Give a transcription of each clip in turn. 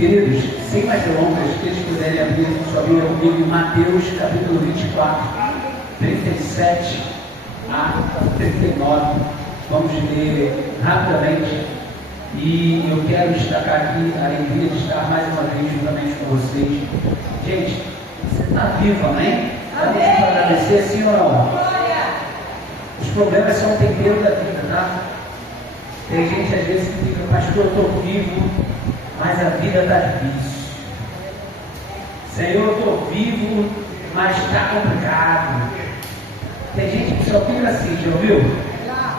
Queridos, sem mais delongas, se eles puderem abrir sua Bíblia comigo em Mateus capítulo 24, 37 a 39. Vamos ler rapidamente. E eu quero destacar aqui a alegria de estar mais uma vez juntamente com vocês. Gente, você está vivo, amém? Amém. Para agradecer, sim ou não? Os problemas são o tempero da vida, tá? Tem gente às vezes que fica, pastor, eu estou vivo, mas a vida está difícil. Senhor, eu estou vivo, mas está complicado. Tem gente que só fica assim, já ouviu?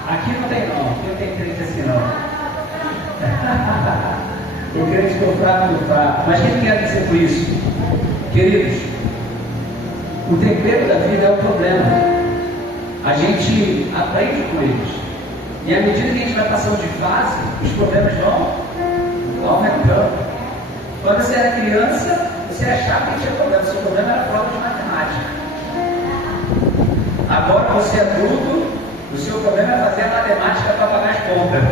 Aqui não tem não, aqui não tem crente assim não. O crente que eu fraco, mas quem quer dizer por isso? Queridos, o tempero da vida é o problema. A gente aprende com eles. E à medida que a gente vai passando de fase, os problemas vão aumentando. Quando você era criança, você achava que tinha problema. Seu problema era prova de matemática. Agora você é adulto, o seu problema é fazer a matemática para pagar as contas.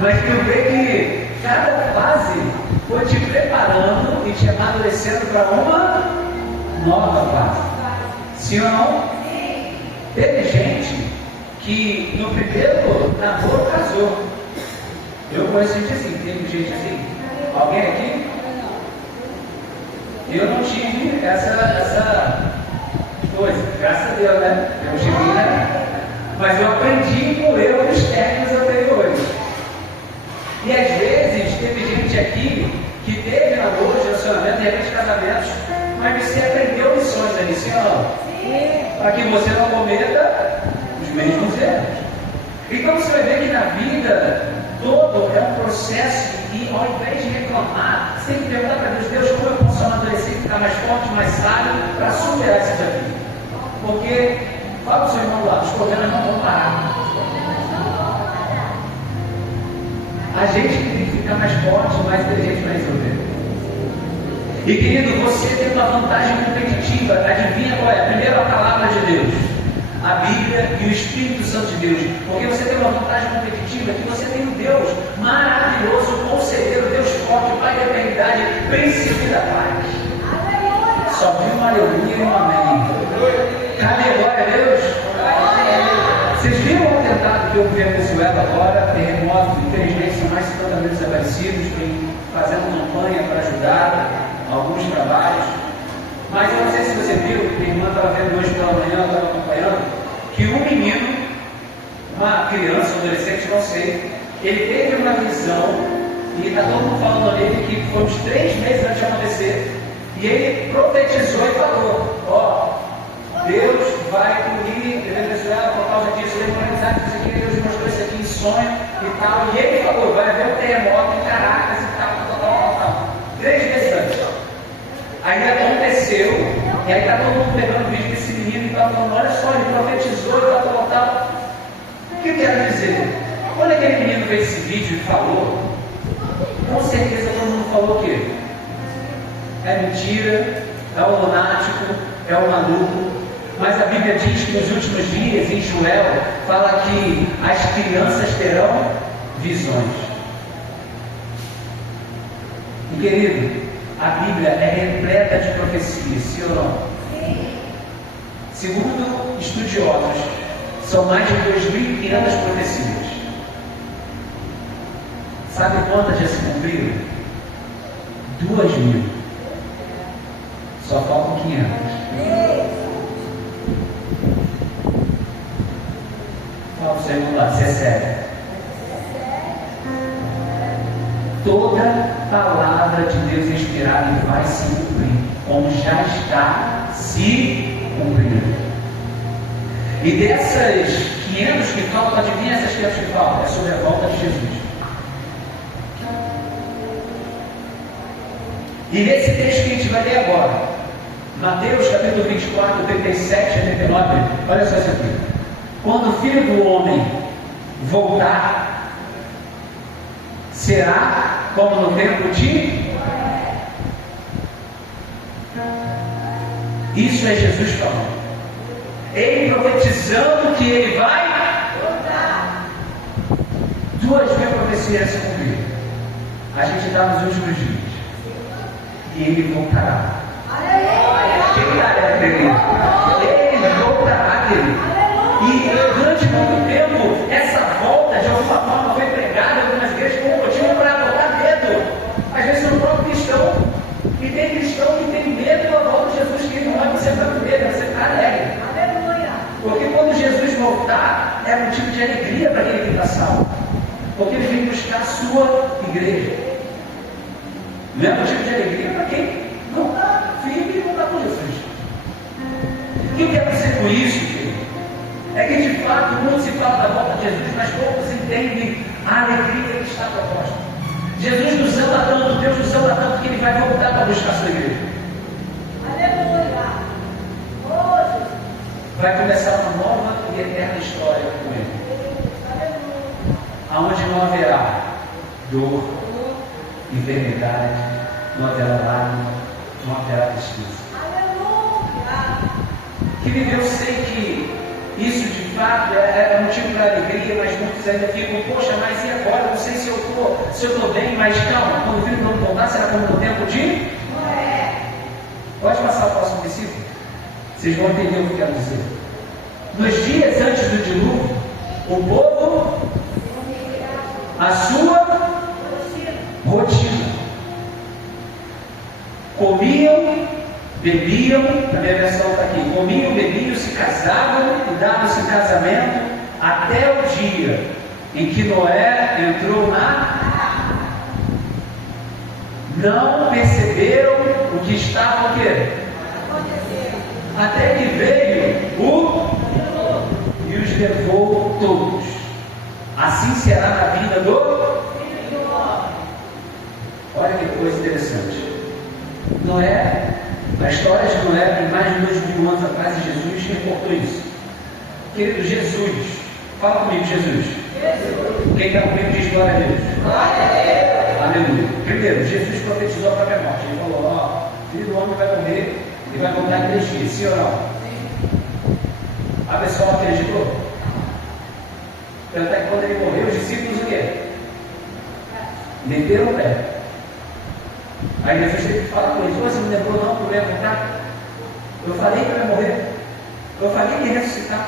Mas tu vê que cada fase foi te preparando e te amadurecendo para uma nova fase. Sim ou não? Teve gente que no primeiro namoro casou. Eu conheço gente assim, teve gente assim. Alguém aqui? Eu não tive essa coisa, graças a Deus, né? Eu tive, né? Mas eu aprendi com erros técnicos anteriores. E às vezes teve gente aqui que teve namoro, relacionamento, de repente casamentos, mas você aprendeu lições ali, sim ou não? Para que você não cometa os mesmos erros. Então você vai ver que na vida todo é um processo e ao invés de reclamar, você tem que perguntar para Deus, Deus, como eu posso amadurecer e ficar mais forte, mais sábio para superar esse desafio? Porque, fala para o seu irmão lá, os problemas não vão parar. A gente tem que ficar mais forte, mais inteligente para resolver. E querido, você tem uma vantagem competitiva. Adivinha qual é? Primeiro, a palavra de Deus, a Bíblia e o Espírito Santo de Deus. Porque você tem uma vantagem competitiva que você tem um Deus maravilhoso, conselheiro, Deus forte, Pai da eternidade, príncipe da paz. Só viu um aleluia e um amém. Cadê glória a Deus? Vocês viram o atentado que houve em Venezuela agora, terremoto, infelizmente são mais de 50 mil desaparecidos, fazendo campanha para ajudar alguns trabalhos. Mas eu não sei se você viu, minha irmã estava vendo hoje pela manhã, estava acompanhando, que um menino, uma criança, um adolescente, não sei, ele teve uma visão, e está todo mundo falando ali que foi uns 3 meses antes de acontecer, e ele profetizou e falou, ó, Deus vai punir Venezuela por causa disso, ele Deus mostrou isso aqui em sonho e tal, e ele falou, vai haver um terremoto em Caracas e tal. 3 meses antes. Aí aconteceu, e aí está todo mundo pegando o vídeo desse menino e está falando, olha só, ele profetizou e tal. O que eu quero dizer? Quando aquele menino fez esse vídeo e falou, com certeza todo mundo falou o quê? É mentira, é um lunático, é um maluco. Mas a Bíblia diz que nos últimos dias, em Joel, fala que as crianças terão visões. E querido, a Bíblia é repleta de profecias, sim ou não? Segundo estudiosos, são mais de 2.500 profecias. Sabe quantas já se cumpriram? 2.000. Só faltam 500. Fala para o seu irmão lá, se é sério. Toda palavra de Deus inspirada vai se cumprir, como já está se cumprindo. E dessas 500 que faltam, adivinha essas 500 que faltam? É sobre a volta de Jesus. E nesse texto que a gente vai ler agora, Mateus capítulo 24, 37 a 39, olha só isso aqui. Quando o Filho do Homem voltar, será como no tempo de... Isso é Jesus falando. Ele profetizando que ele vai voltar. 2.000 profecias se cumpriram. A gente está nos últimos dias. E Ele voltará. Ele voltará, querido. E durante muito tempo, essa volta de alguma forma foi pregada em algumas igrejas como motivo para botar medo. Às vezes no próprio cristão. E tem cristão que tem medo da volta de Jesus, que ele não vai você para com medo, você está alegre. Porque quando Jesus voltar, é motivo de alegria para aquele que está salvo. Porque ele vem buscar a sua igreja. Não é motivo de alegria para quem não está firme e não está com Jesus. O que eu quero dizer com isso, querido? É que de fato o mundo se fala da volta de Jesus, mas poucos entendem a alegria que está proposta. Jesus nos ama tanto, Deus nos ama tanto que Ele vai voltar para buscar a sua igreja. Vai começar uma nova e eterna história com Ele. Aonde não haverá dor, enfermidade, não haverá lágrima, não haverá tristeza. Querido, eu sei que isso de fato é motivo para alegria, mas muitos ainda ficam, poxa, mas e agora? Não sei se eu estou bem, mas calma, quando o filho não voltar, será como no tempo de? Pode passar o próximo versículo? Vocês vão entender o que eu quero dizer. Nos dias antes do dilúvio, o povo, a sua rotina, comiam, bebiam, a minha versão está aqui, comiam, bebiam, se casavam e davam-se em casamento até o dia em que Noé entrou na... Não perceberam o que estava o quê? Até que veio o e os levou todos. Assim será na vida do... Olha que coisa interessante. Noé, a história de Noé, em mais de 2000 anos atrás, Jesus reportou isso. Querido, Jesus, fala comigo, Jesus. Quem está comigo diz glória a Deus. Aleluia. Primeiro, Jesus profetizou a própria morte. Ele falou, ó, filho do homem vai morrer e vai voltar em 3 dias, sim ou não? A pessoa acreditou? Tanto é que quando ele morreu, os discípulos o quê? Meteram o pé. Aí Jesus teve que falar com eles, você não lembrou não que eu ia voltar? Eu falei que eu ia morrer. Eu falei que ia ressuscitar.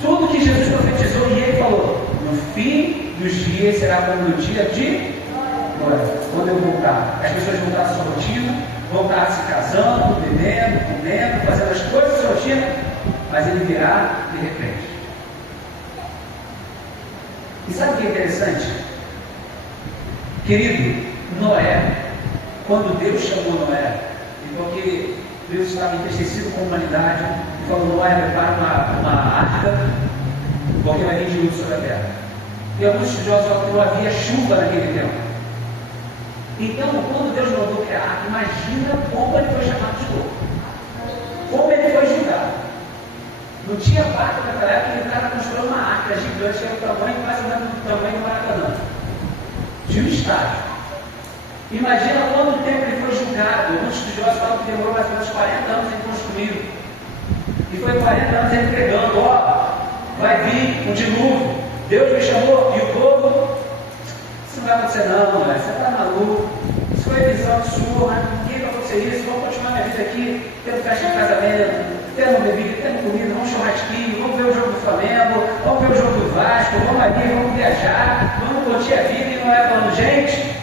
Tudo que Jesus profetizou e ele falou, no fim dos dias será como no dia de quando eu voltar. As pessoas vão voltar à sua rotina, vão estar se casando, bebendo, comendo, fazendo as coisas da sua rotina, mas ele virá de repente. E sabe o que é interessante? Querido, Noé, quando Deus chamou Noé, e porque Deus estava entristecido com a humanidade, e falou, Noé, prepara uma arca, porque vai vir dilúvio sobre a terra. E alguns estudiosos falam que não havia chuva naquele tempo. Então, quando Deus mandou criar a arca, imagina como ele foi chamado de louco. Como ele foi julgado. Não tinha barco naquela época, e o cara construiu uma arca gigante, que era o tamanho, mais ou menos do tamanho do Maracanã. De um estádio. Imagina quanto tempo ele foi julgado. Muitos estudiosos falam que demorou mais ou menos 40 anos em construir. E foi 40 anos ele pregando, ó, vai vir um dilúvio. Deus me chamou, e o povo, isso não vai acontecer não, você está maluco. Isso foi visão sua, ninguém vai acontecer isso, vamos continuar minha vida aqui, tendo festa de casamento, tendo bebida, tendo comida, vamos churrasquinho, vamos ver o jogo do Flamengo, vamos ver o jogo do Vasco, vamos ali, vamos viajar, vamos curtir a vida. E não é falando, gente,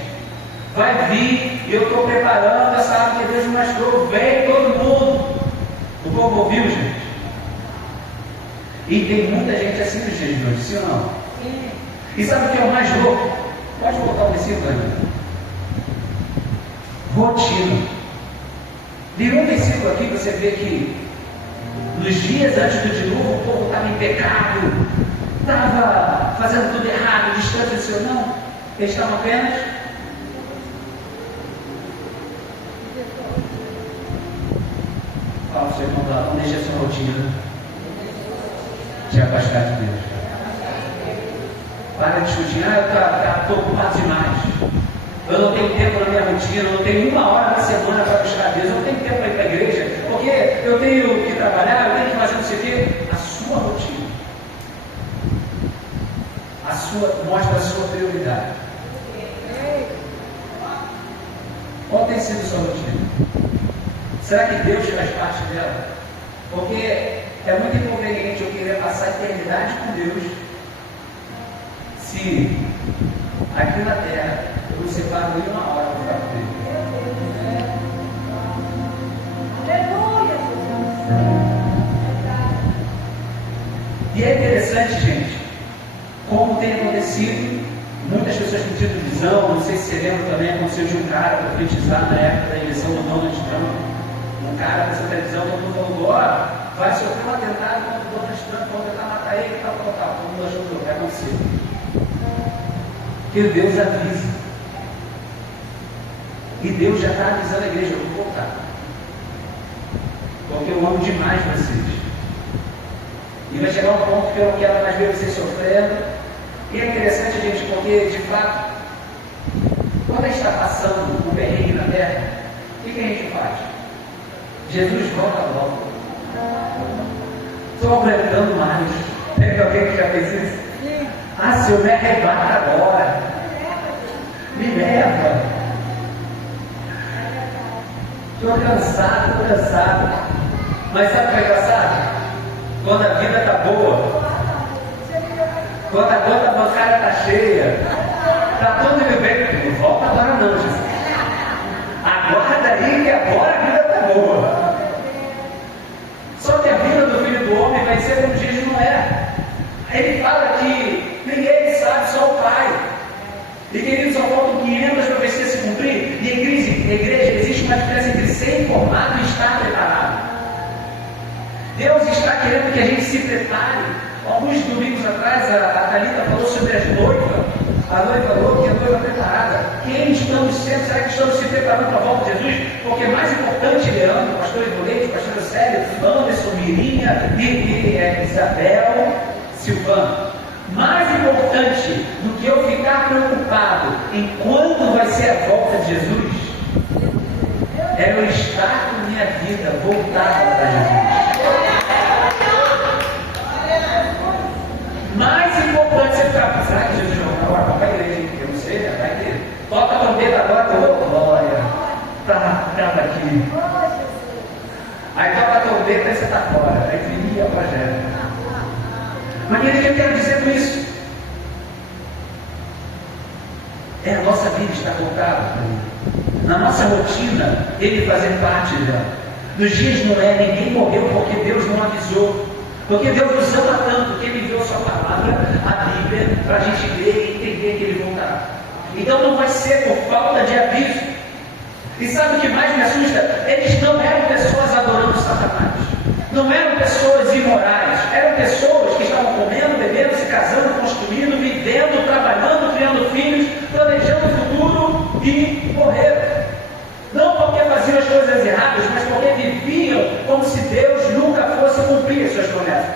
vai vir, e eu estou preparando essa arca que Deus me mostrou, vem todo mundo. O povo ouviu, gente? E tem muita gente assim nos dias de hoje, sim ou não? Sim. E sabe o que é o mais louco? Pode voltar o versículo aí. Rotina. Virou um versículo aqui, você vê que nos dias antes do dilúvio, o povo estava em pecado, estava fazendo tudo errado, distante do Senhor. Não, eles estavam apenas fala o seu irmão lá, não deixe a sua rotina te afastar de Deus. Para de discutir, eu estou ocupado demais. Eu não tenho tempo na minha rotina, eu não tenho 1 hora na semana para buscar Deus, eu não tenho tempo para ir para a igreja, porque eu tenho que trabalhar, eu tenho que fazer não sei o quê. A sua rotina, mostra a sua prioridade. tem sido sua rotina? Será que Deus faz parte dela? Porque é muito inconveniente eu querer passar a eternidade com Deus se aqui na terra eu me separo em uma hora para ficar com Deus. Aleluia! E é interessante, gente, como tem acontecido, muitas pessoas têm tido visão, não sei se você lembra também, aconteceu de um cara profetizar na época da eleição do Donald Trump. Um cara nessa televisão, todo mundo falou, ó, vai sofrer um atentado contra o Donald Trump, vão tentar matar ele, tal. Todo mundo achou que vai acontecer. Porque Deus avisa. E Deus já está avisando a igreja, eu vou voltar. Porque eu amo demais vocês. E vai chegar um ponto que eu não quero mais ver vocês sofrendo. E é interessante, gente, porque, de fato, quando a gente está passando o perrengue na terra, o que a gente faz? Jesus volta logo. Estou aguentando mais. Tem alguém que já fez isso? Ah, se eu me arrebato agora, me leva. Estou cansado. Mas sabe o que é engraçado? Quando a vida está boa, quando a conta bancária está cheia, está tudo indo bem, não volta agora não, Jesus. Aguarda aí que agora a vida está boa. Só que a vida do Filho do Homem vai ser como diz Noé. Ele fala que ninguém sabe, só o Pai. E queridos, só faltam 500 profecias se cumprir. E igreja, existe uma diferença entre ser informado e estar preparado. Deus está querendo que a gente se prepare. Alguns domingos atrás, a Thalita falou sobre as noivas. A noiva falou que a noiva preparada. Quem estamos sendo? Será que estamos se preparando para a volta de Jesus? Porque mais importante, Leandro, pastor Ibolete, pastor Célio, Anderson, Mirinha e Isabel, Silvano. Mais importante do que eu ficar preocupado em quando vai ser a volta de Jesus, é eu estar com minha vida voltada para Jesus. Mais importante você ficar, será que Jesus não vai para a igreja? Eu não sei, vai ter. Toca a trombeta agora, glória, estava aqui. Aí toca a trombeta e você está fora. Aí viria o projeto. Mas o que eu quero dizer com isso? É a nossa vida estar colocada na nossa rotina, Ele fazer parte dela. Nos dias de Noé, ninguém morreu porque Deus não avisou. Porque Deus nos ama tanto que Ele enviou a sua palavra, a Bíblia, para a gente ler e entender que Ele voltará. Então não vai ser por falta de aviso. E sabe o que mais me assusta? Eles não eram pessoas adorando Satanás. Não eram pessoas imorais. Eram pessoas que estavam comendo, bebendo, se casando, construindo, vivendo, trabalhando, criando filhos, planejando o futuro e morreram. Não porque faziam as coisas erradas, mas porque viviam como se Deus nunca fosse cumprir as suas promessas.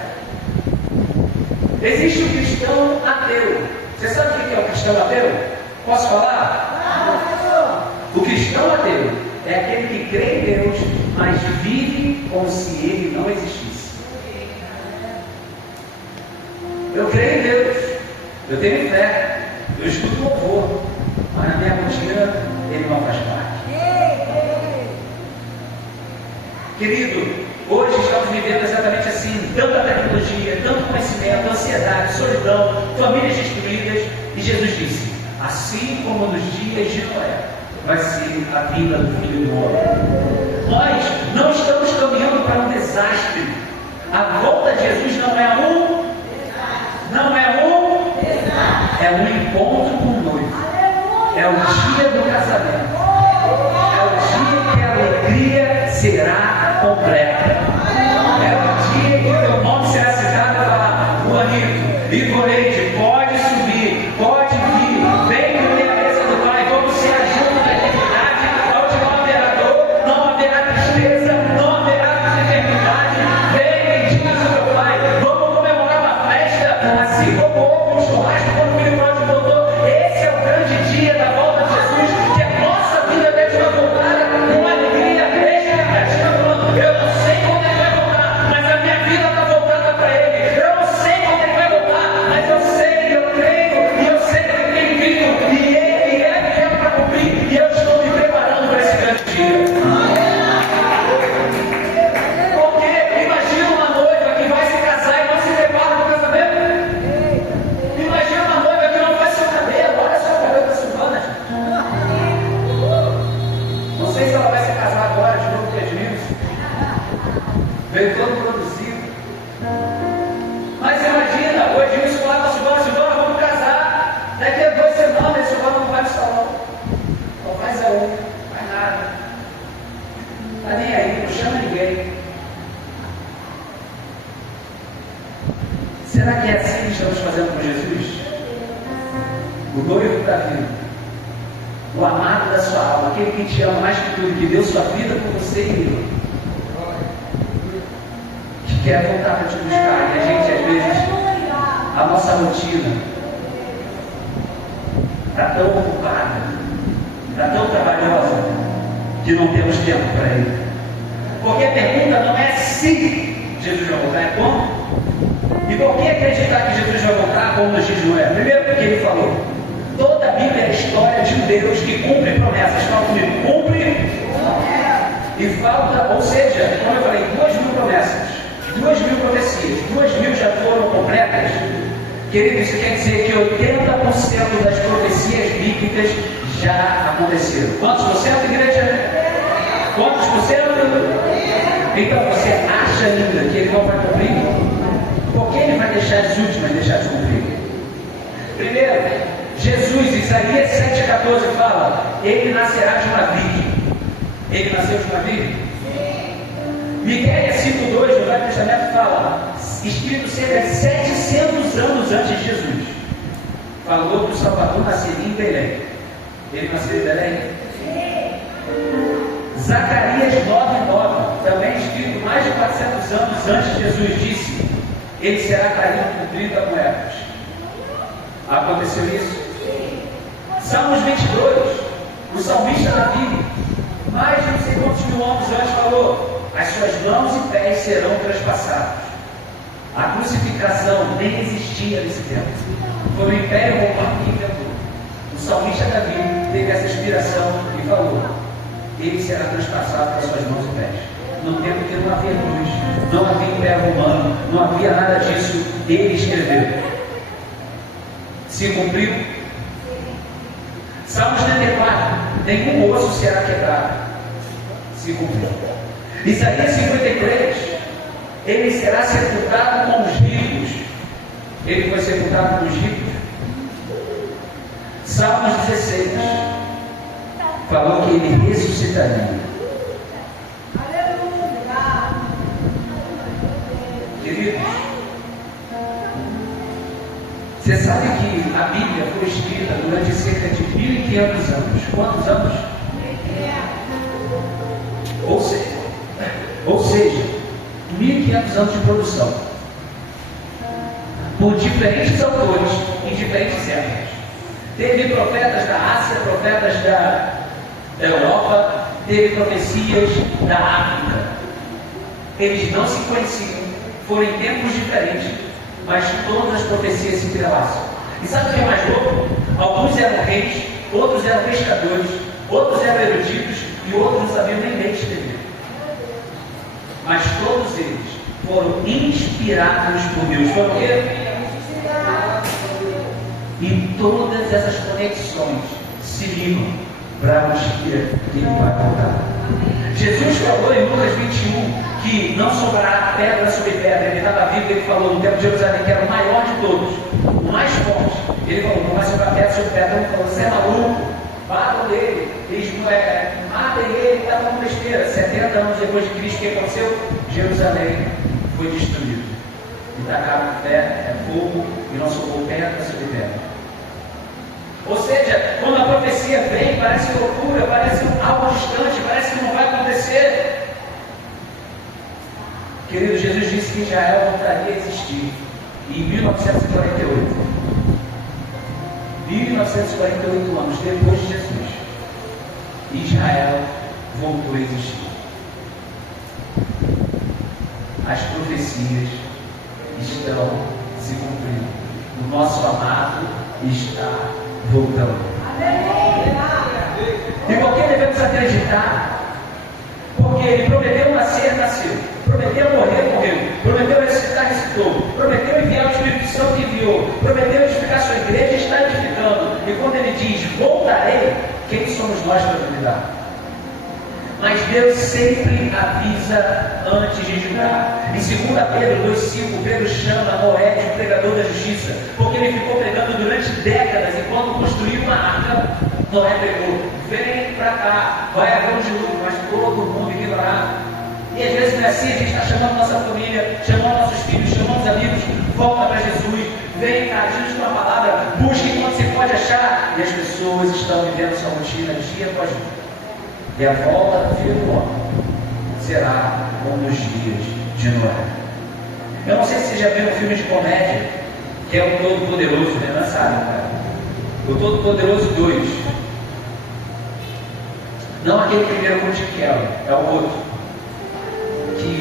Existe o cristão ateu. Você sabe o que é o cristão ateu? Posso falar? O cristão ateu é aquele que crê em Deus, mas vive como se Ele não existisse. Eu creio em Deus, eu tenho fé, eu escuto louvor, mas na minha rotina Ele não faz parte. Querido, hoje estamos vivendo exatamente assim, tanta tecnologia, tanto conhecimento, ansiedade, solidão, famílias destruídas, e Jesus disse, assim como nos dias de Noé, vai ser a vinda do Filho do Homem. Nós não estamos caminhando para um desastre. A volta de Jesus não é um encontro com o noivo. É o dia do casamento. É o dia que a alegria será completa. É o dia que teu nome será citado e falar, Juanito, Ivoneide, pode subir, pode vir, vem comer a mesa do Pai, vamos ser juntos na eternidade, onde não haverá dor, não haverá tristeza, não haverá enfermidade. Vem, benditos do meu Pai, vamos comemorar uma festa, assim como houve um churrasco quando o Filho Pródigo voltou. Esse é o grande dia da volta de Jesus, que a nossa vida deve estar voltada com alegria, expectativa, falando, eu não sei como é que o amado da sua alma, aquele que te ama mais que tudo, que deu sua vida por você e eu, que quer voltar para te buscar. E a gente, às vezes, a nossa rotina está tão ocupada, está tão trabalhosa, que não temos tempo para ele. Porque a pergunta não é se Jesus vai voltar, é quando. E por que acreditar que Jesus vai voltar, como nos diz Noé? Primeiro, porque ele falou. Toda a Bíblia é a história de um Deus que cumpre promessas. Fala comigo, cumpre. E falta, ou seja, como eu falei, 2.000 promessas, 2.000 profecias, 2.000 já foram completas. Querido, isso quer dizer que 80% das profecias bíblicas já aconteceram. Quantos por cento, igreja? Quantos por cento? Então você acha ainda que ele não vai cumprir? Por que ele vai deixar as últimas deixar de cumprir? Primeiro, Jesus, Isaías 7,14 fala, ele nascerá de uma virgem. Ele nasceu de uma virgem? Miqueias 5,2 no Velho Testamento fala, escrito cerca de 700 anos antes de Jesus, falou que o Salvador nasceria em Belém. Ele nasceu em Belém? Zacarias 9,9, também escrito mais de 400 anos antes de Jesus, disse, ele será traído por 30 moedas. Aconteceu isso? Salmos 22, o salmista Davi, mais de não sei quantos mil anos antes falou, as suas mãos e pés serão transpassados. A crucificação nem existia nesse tempo. Foi o Império Romano que inventou. O salmista Davi teve essa inspiração e falou, ele será transpassado pelas suas mãos e pés. No tempo que não havia luz, não havia Império Romano, não havia nada disso, ele escreveu. Se cumpriu? Salmos 34, nenhum osso será quebrado. Se cumpriu. Isaías 53, ele será sepultado com os ricos. Ele foi sepultado com os ricos. Salmos 16, falou que ele ressuscitaria. Queridos, você sabe que a Bíblia foi escrita durante cerca de 1.500 anos. Quantos anos? Ou seja, 1.500 anos de produção. Por diferentes autores em diferentes épocas. Teve profetas da Ásia, profetas da Europa, teve profecias da África. Eles não se conheciam, foram em tempos diferentes, mas todas as profecias se entrelaçam. E sabe o que é mais louco? Alguns eram reis, outros eram pescadores, outros eram eruditos e outros não sabiam nem ler e escrever. Mas todos eles foram inspirados por Deus. Foi o quê? E todas essas conexões se ligam para nos dizer que ele vai voltar. Jesus falou em Lucas 21 que não sobrará pedra sobre pedra. Ele estava vivo, ele falou no tempo de Jerusalém, que era o maior de todos, o mais forte. Ele falou, não vai sobrar pedra sobre pedra. Ele falou, você é maluco, batam dele, eles matem ele, está com besteira. 70 anos depois de Cristo, o que aconteceu? Jerusalém foi destruído. E tacaram fé, é fogo, e não sobrou pedra sobre pedra. Ou seja, quando a profecia vem, parece loucura, parece algo distante, parece que não vai acontecer. Querido, Jesus disse que Israel voltaria a existir em 1948. 1948 anos depois de Jesus, Israel voltou a existir. As profecias estão se cumprindo. O nosso amado está voltando. E por que devemos acreditar? Porque ele prometeu nascer, nasceu. Prometeu morrer, morreu. Prometeu ressuscitar, ressuscitou. Prometeu enviar o Espírito Santo, enviou. Prometeu edificar sua igreja, está edificando. E quando ele diz, voltarei, quem somos nós para duvidar? Mas Deus sempre avisa antes de julgar. Em 2 Pedro 2,5, Pedro chama Noé de um pregador da justiça, porque ele ficou pregando durante décadas, enquanto construía uma arca. Noé pregou, vem para cá, vai haver um dilúvio, mas todo mundo ignorava. E às vezes não é assim, a gente está chamando nossa família, chamando nossos filhos, chamando os amigos, volta para Jesus, vem, cara, Jesus com a palavra, busque enquanto você pode achar, e as pessoas estão vivendo sua rotina dia após dia. E a volta do Filho do Homem será um dos dias de Noé. Eu não sei se você já viu um filme de comédia, que é o Todo-Poderoso, né? Lançado, cara. O Todo-Poderoso 2. Não aquele primeiro com o Jim Carrey, é o outro. Que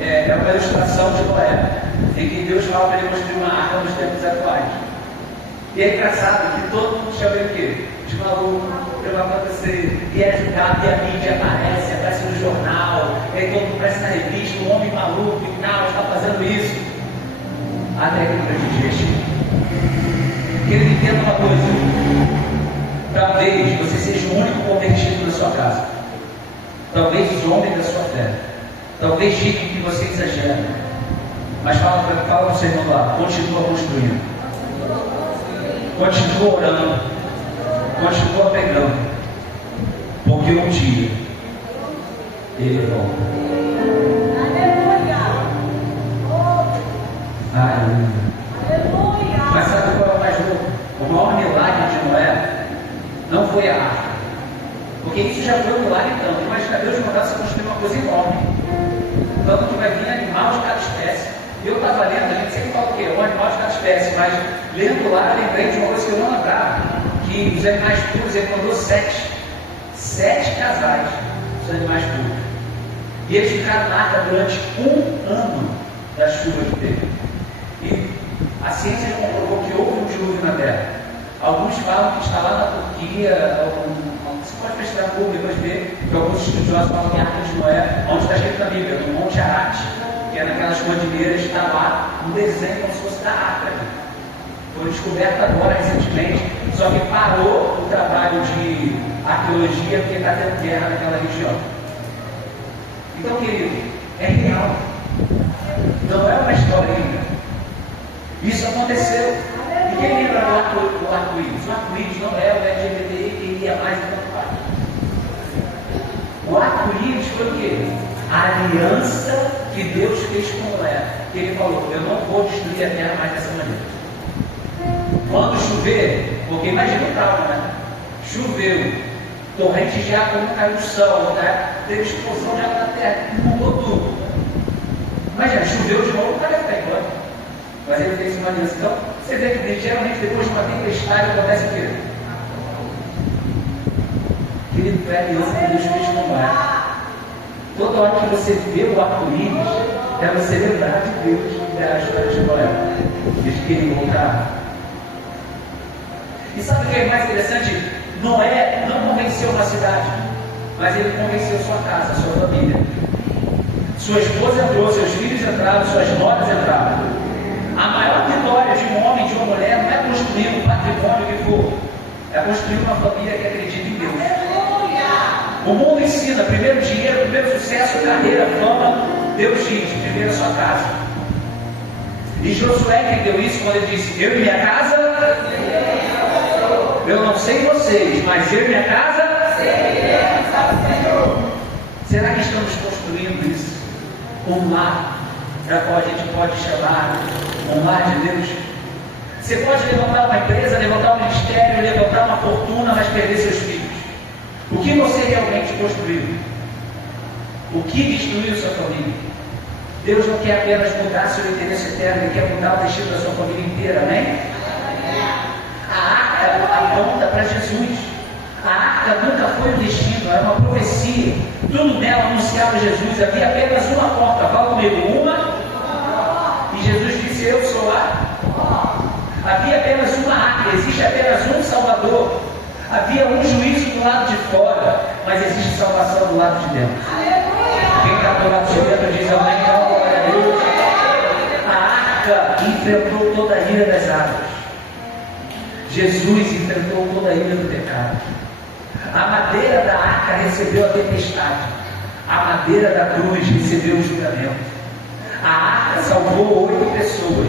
é uma ilustração de Noé, em que Deus fala para ele construir uma arca nos tempos atuais. E é engraçado que todo mundo chama ele o quê? De maluco, vai acontecer, e é julgado, e a mídia aparece no jornal, e aí todo mundo aparece na revista, um homem maluco e tal, está fazendo isso. Até que ele foi divertido. Ele entenda uma coisa: talvez você seja o único convertido na sua casa, talvez os homens da sua fé, talvez digam que você exagera, mas fala para o seu irmão lá, continua construindo, continua orando, continua pegando, porque um dia ele volta. Aleluia. Mas sabe qual é o mais louco? O maior milagre de Noé não foi a arca, porque isso já foi um milagre tanto. Imagina Deus mandar você construir uma coisa enorme, tanto que vai vir animal de cada espécie. Eu estava lendo, a gente sempre fala o quê? Um animal de cada espécie, mas lendo lá, lembrei de uma coisa que eu não lembrava, que os animais puros, ele mandou sete casais dos animais puros. E eles ficaram na arca durante 1 ano da chuva que teve. E a ciência já comprovou que houve um dilúvio na Terra. Alguns falam que está lá na Turquia, você pode pesquisar no Google, depois ver, que alguns estudiosos falam que a Arca de Noé, onde está escrito na Bíblia, no Monte Ararat, que é naquelas cordilheiras, está lá um desenho como se fosse da Arca. Foi descoberto agora recentemente, só que parou o trabalho de arqueologia porque está tendo guerra naquela região. Então, querido, é real. Não é uma historinha. Isso aconteceu. E quem lembra do arco-íris? O arco-íris não é o LGBT que ia mais do que pai. O arco-íris foi o quê? A aliança que Deus fez com Noé. Que ele falou: eu não vou destruir a terra mais dessa maneira. Quando chover, porque imagina o trauma, né? Choveu, torrente de água não caiu no céu, né? Teve explosão de água na terra, mudou tudo. Imagina, choveu de novo, não vai ficar embora. Mas ele fez uma aliança. Então, você vê que geralmente depois de uma tempestade acontece o quê? Querido, foi a aliança que Deus fez com Noé. Toda hora que você vê o arco-íris, é você lembrar de Deus e da história de Noé. Desde que ele voltar. E sabe o que é mais interessante? Noé não convenceu uma cidade, mas ele convenceu sua casa, sua família. Sua esposa entrou, seus filhos entraram, suas noras entraram. A maior vitória de um homem e de uma mulher não é construir um patrimônio que for, é construir uma família que acredita em Deus. O mundo ensina primeiro dinheiro, primeiro sucesso, carreira, fama. Deus diz, primeiro a sua casa. E Josué entendeu isso quando ele disse: eu e minha casa, eu não sei vocês, mas eu e minha casa, será que estamos construindo isso? Um lar para qual a gente pode chamar um lar de Deus? Você pode levantar uma empresa, levantar um ministério, levantar uma fortuna, mas perder seus filhos. O que você realmente construiu? O que destruiu sua família? Deus não quer apenas mudar seu interesse eterno, Ele quer mudar o destino da sua família inteira, amém? A arca aponta para Jesus. A arca nunca foi um destino, era uma profecia. Tudo nela anunciava Jesus. Havia apenas uma porta. Fala comigo, uma. E Jesus disse: eu sou a. Havia apenas uma arca, existe apenas um Salvador. Havia um juízo do lado de fora, mas existe salvação do lado de dentro. Quem está do lado de dentro diz amém, glória a Deus. A arca enfrentou toda a ira das águas. Jesus enfrentou toda a ira do pecado. A madeira da arca recebeu a tempestade. A madeira da cruz recebeu o julgamento. A arca salvou 8 pessoas.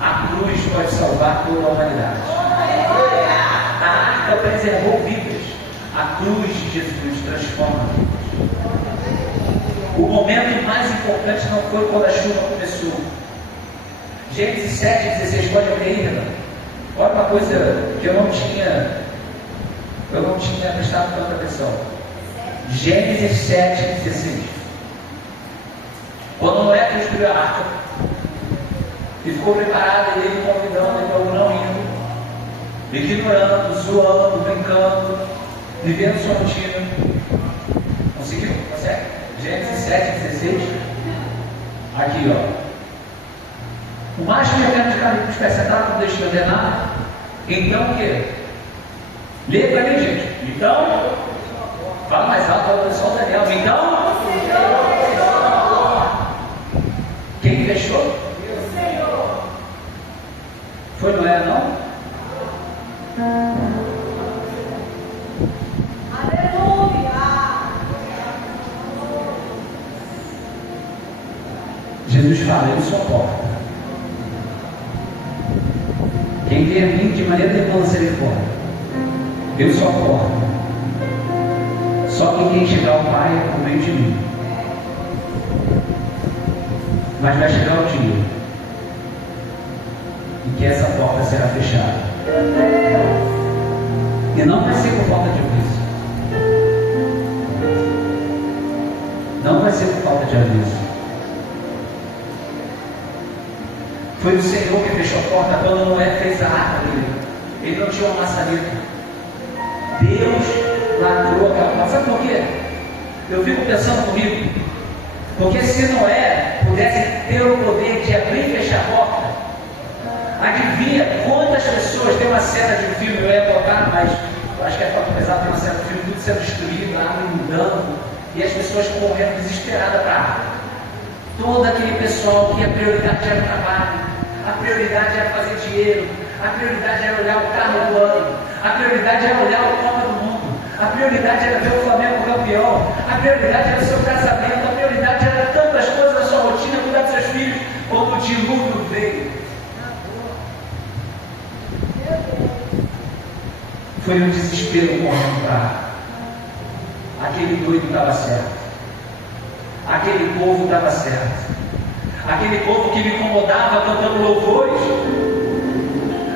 A cruz pode salvar toda a humanidade. A arca preservou vidas. A cruz de Jesus transforma vidas. O momento mais importante não foi quando a chuva começou. Gênesis 7,16, pode abrir aí, irmão. Olha uma coisa que eu não tinha prestado tanta atenção. Gênesis 7:16. Quando Noé construiu a arca e ficou preparado, ele convidando, então não indo, ignorando, zoando, brincando, vivendo sua rotina. Conseguiu? Consegue? Gênesis 7:16. Aqui, ó. O macho e a fêmea de cada espécie acrescentaram, não deixa de ordenar. Então o quê? Lê para mim, gente. Então, fala mais alto, só o Daniel. Então, quem fechou? O Senhor. Foi Noé, não? Jesus fala, eu sou a porta. Quem vem a mim de maneira nenhuma serei fora. Eu sou a porta. Só que quem chegar ao Pai é por meio de mim. Mas vai chegar o dia em que essa porta será fechada. E não vai ser por falta de aviso. Não vai ser por falta de aviso. Foi o Senhor que fechou a porta quando Noé fez a arca dele. Ele não tinha uma maçaneta. Deus lacrou aquela porta. Sabe por quê? Eu fico pensando comigo. Porque se Noé pudesse ter o poder de abrir e fechar a porta, adivinha quantas pessoas, tem uma cena de um filme, eu ia botar, mas acho que é foto pesada, tem uma cena de um filme, tudo sendo destruído, a água inundando, e as pessoas correndo desesperadas para a água. Todo aquele pessoal que a prioridade era o trabalho, a prioridade era fazer dinheiro, a prioridade era olhar o carro do ano, a prioridade era olhar o Copa do Mundo, a prioridade era ver o Flamengo campeão, a prioridade era o seu casamento, a prioridade era tantas coisas da sua rotina, cuidar dos seus filhos. Quando o dilúvio veio, foi um desespero correndo para água. Aquele doido estava certo. Aquele povo estava certo. Aquele povo que me incomodava cantando louvores.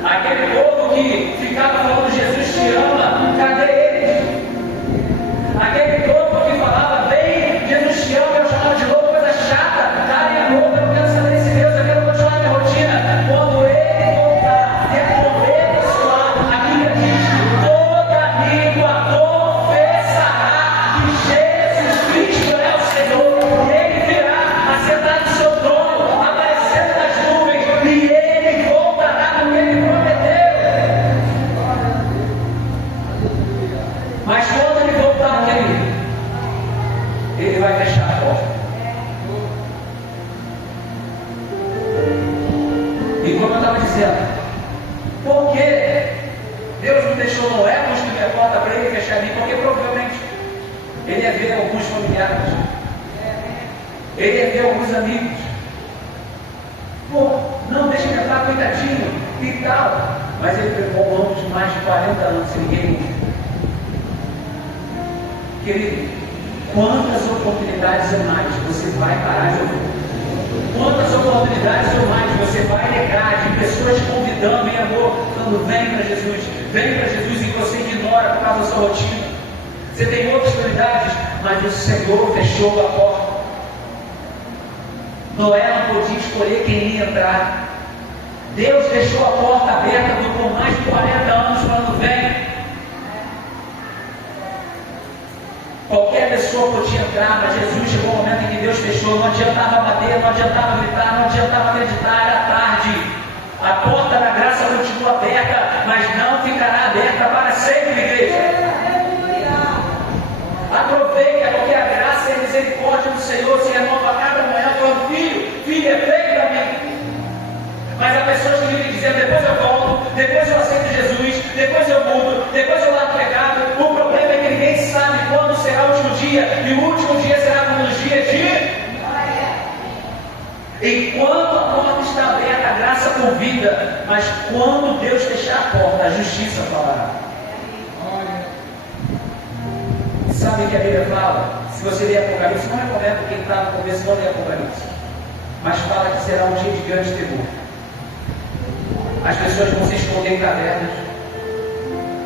Aquele povo que ficava falando Jesus te ama, cadê eles? Aquele povo que falava bem, Jesus te ama, eu chamava de louco, coisa chata, calem a boca, eu não quero saber desse Deus, eu quero continuar minha rotina. Quando ele voltar, responder pessoal, a Bíblia diz que toda língua confessará que Jesus Cristo é o Senhor, e ele virá assentar no seu trono, aparecendo nas nuvens, e ele voltará como ele prometeu. Mas quando ele voltar, querido, ele vai fechar a porta. E como eu estava dizendo, por que Deus não deixou Noé construir a porta para ele fechar ali? Porque provavelmente ele ia ver alguns familiares, ele ia ver alguns amigos. Pô, não, deixa ele entrar, coitadinho e tal. Mas ele pegou um longo de mais de 40 anos sem ninguém ouvir. Querido, quantas oportunidades a mais você vai parar de ouvir? Quantas oportunidades a mais você vai negar de pessoas te convidando em amor, falando vem para Jesus, e você ignora por causa da sua rotina? Você tem outras prioridades, mas o Senhor fechou a porta. Noé não podia escolher quem ia entrar. Deus deixou a porta aberta por mais de 40 anos falando vem. Qualquer pessoa podia entrar, mas Jesus chegou um momento em que Deus fechou. Não adiantava bater, não adiantava gritar, não adiantava acreditar, era tarde. A porta da graça continua aberta, mas não ficará aberta para sempre, igreja. Aproveita, porque a graça e a misericórdia do Senhor se renova a cada manhã, falando, filho, vem para mim. Mas há pessoas que vivem dizendo, depois eu volto, depois eu aceito Jesus, depois eu mudo, depois eu largo o pecado. O problema é que ninguém sabe quando será o último dia, e o último dia será como nos dias de... Enquanto a porta está aberta, a graça convida, mas quando Deus fechar a porta, a justiça falará. Sabe o que a Bíblia fala? Se você ler Apocalipse, não recomendo quem está no começo não ler Apocalipse, mas fala que será um dia de grande temor. As pessoas vão se esconder em cavernas.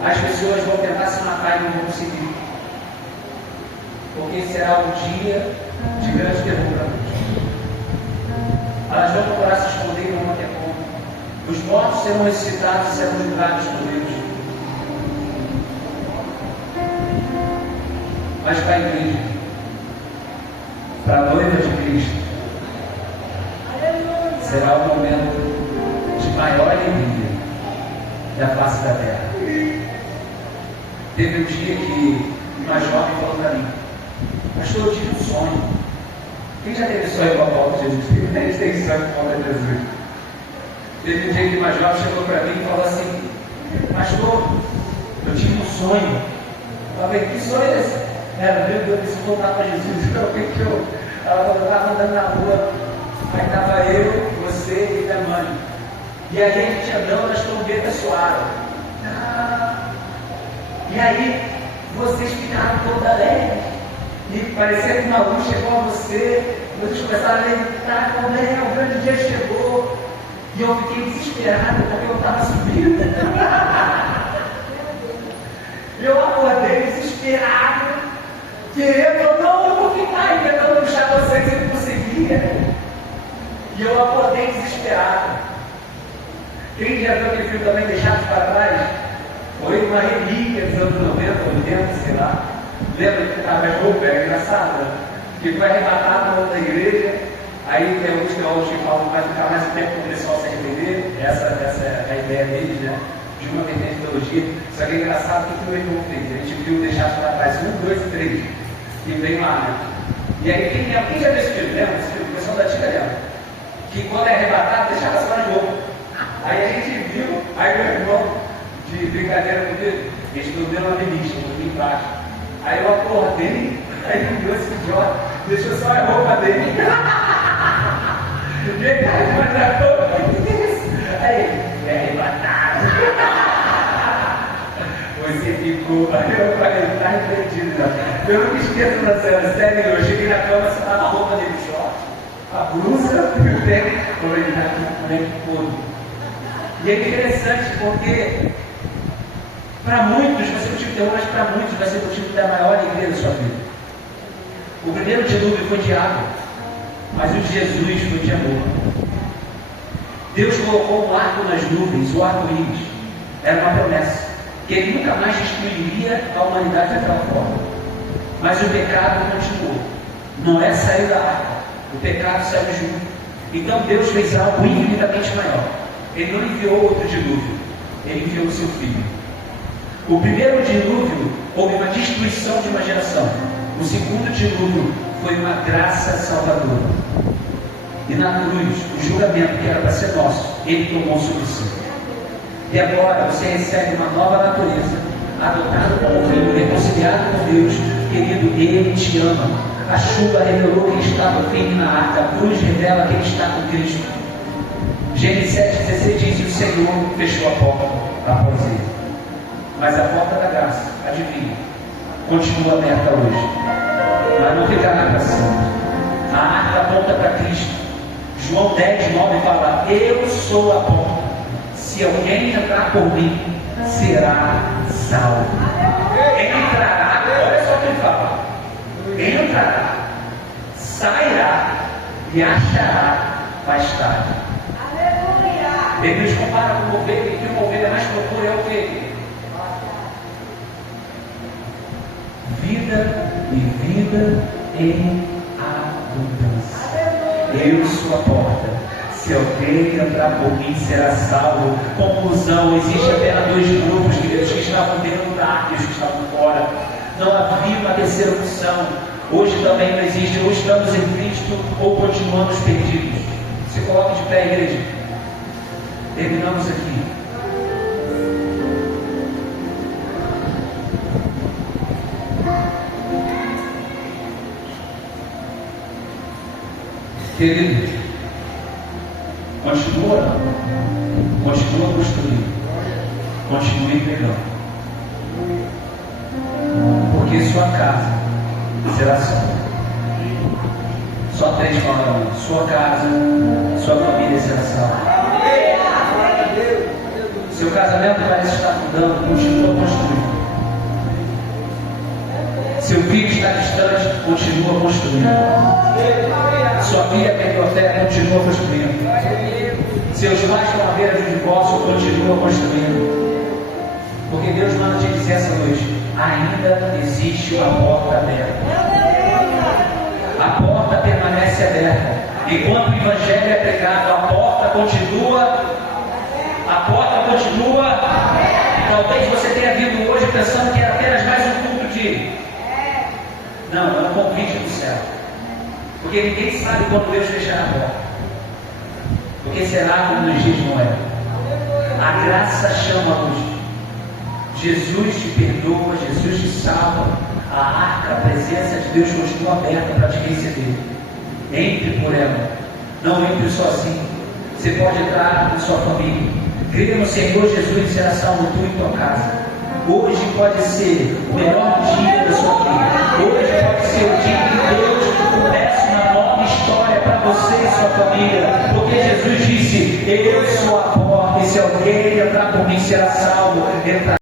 As pessoas vão tentar se matar e não vão conseguir. Porque será um dia de grande terror para nós. Elas vão procurar se esconder e não vão ter como. Os mortos serão ressuscitados e serão julgados por Deus. Mas para a igreja, para a noiva de Cristo, será o momento de maior alegria da face da terra. Teve um dia que uma jovem falou para mim: pastor, eu tive um sonho. Quem já teve sonho com a volta de Jesus? A gente tem sonho com a volta de Jesus. Teve um dia que uma jovem chegou para mim e falou assim: pastor, eu tive um sonho. Eu falei: que sonho é esse? Era, meu Deus, eu preciso voltar para Jesus. Ela falou: eu estava andando na rua, aí estava eu, você e minha mãe. E aí a gente andando, as trombetas soaram. E aí vocês ficaram todos alegres. E parecia que uma luz chegou a vocês começaram a lembrar como o grande dia chegou. E eu fiquei desesperado porque eu estava subindo. E eu acordei desesperado, querendo, não, eu vou ficar tentando puxar vocês e não conseguia. E eu acordei desesperado. Quem já viu aquele filme também, Deixados para Trás? Foi uma relíquia dos anos 90, 80, sei lá. Lembra que estava mais roupa, era engraçado, que foi arrebatado da igreja. Aí tem alguns teólogos que falam que vai ficar mais um tempo com o pessoal se arrepender. Essa é a ideia deles, né? De uma vertente de teologia. Só que é engraçado que o meu irmão fez. A gente viu Deixados para Trás 1, 2 e 3. E veio lá, né? E aí quem já viu esse filme? Lembra? Esse filme, o pessoal da antiga lembra. Que quando é arrebatado, deixava só de roupa. Aí a gente viu, aí meu irmão, de brincadeira comigo, a gente dormiu numa beliche, um pouquinho embaixo. Aí eu acordei, aí ele viu esse idiota, deixou só a roupa dele. E ele mas a roupa, o que é isso? Aí ele, é arrebatado. Você ficou, aí eu falei, tá arrependido. Eu nunca esqueço da cena, sério, eu cheguei na cama, só tava a roupa dele, short, a blusa e o pé, como ele tá aqui, como é que todo. E é interessante porque para muitos vai ser motivo de terror, mas para muitos vai ser motivo da maior alegria da sua vida. O primeiro dilúvio foi de água, mas o de Jesus foi de amor. Deus colocou um arco nas nuvens, o arco-íris. Era uma promessa, que Ele nunca mais destruiria a humanidade daquela forma. Mas o pecado continuou. Noé saiu da arca, o pecado saiu junto. Então Deus fez algo infinitamente maior. Ele não enviou outro dilúvio, Ele enviou o seu Filho. O primeiro dilúvio houve uma destruição de uma geração. O segundo dilúvio foi uma graça salvadora. E na cruz, o julgamento que era para ser nosso, Ele tomou sobre si. E agora você recebe uma nova natureza, adotado como filho, reconciliado com Deus. Querido, Ele te ama. A chuva revelou que Ele estava firme na arca. A cruz revela que Ele está com Cristo. Gênesis 7,16 diz que o Senhor fechou a porta após ele. Mas a porta da graça, adivinha, continua aberta hoje. Mas não ficará para sempre. A arca aponta para Cristo. João 10,9 fala: eu sou a porta. Se alguém entrar por mim, será salvo. Entrará, olha só o que ele fala. Entrará, sairá e achará pastagem. Ele nos compara com uma ovelha, e uma ovelha mais procura é o quê? Vida e vida em abundância. Eu sou a porta. Se alguém entrar por mim, será salvo. Conclusão: existe apenas dois grupos, queridos, que estavam dentro da arca e os que estavam fora. Não havia uma terceira opção. Hoje também não existe. Ou estamos em Cristo, ou continuamos perdidos. Se coloque de pé, igreja. Terminamos aqui. Querido, continua orando, continua construindo, continue pregando, porque sua casa será salva. Só 3 falaram: sua casa, sua família será salva. Seu casamento parece estar mudando, continua construindo. Seu filho está distante, continua construindo. Sua filha perdeu a fé, continua construindo. Seus pais estão à beira do divórcio, continua construindo. Porque Deus manda te dizer essa noite: ainda existe uma porta aberta. A porta permanece aberta. Enquanto o Evangelho é pregado, a porta continua. A porta continua. Talvez você tenha vindo hoje pensando que era apenas mais um culto de... Não, é um convite do céu. Porque ninguém sabe quando Deus fechará a porta. Porque será como nos dias de Noé. A graça chama-nos. Jesus te perdoa, Jesus te salva. A arca, a presença de Deus continua aberta para te receber. Entre por ela. Não entre sozinho. Você pode entrar com sua família. Creia no Senhor Jesus e será salvo tu e tua casa. Hoje pode ser o melhor dia da sua vida. Hoje pode ser o dia que Deus começa uma nova história para você e sua família. Porque Jesus disse: eu sou a porta, e se alguém entrar por mim será salvo.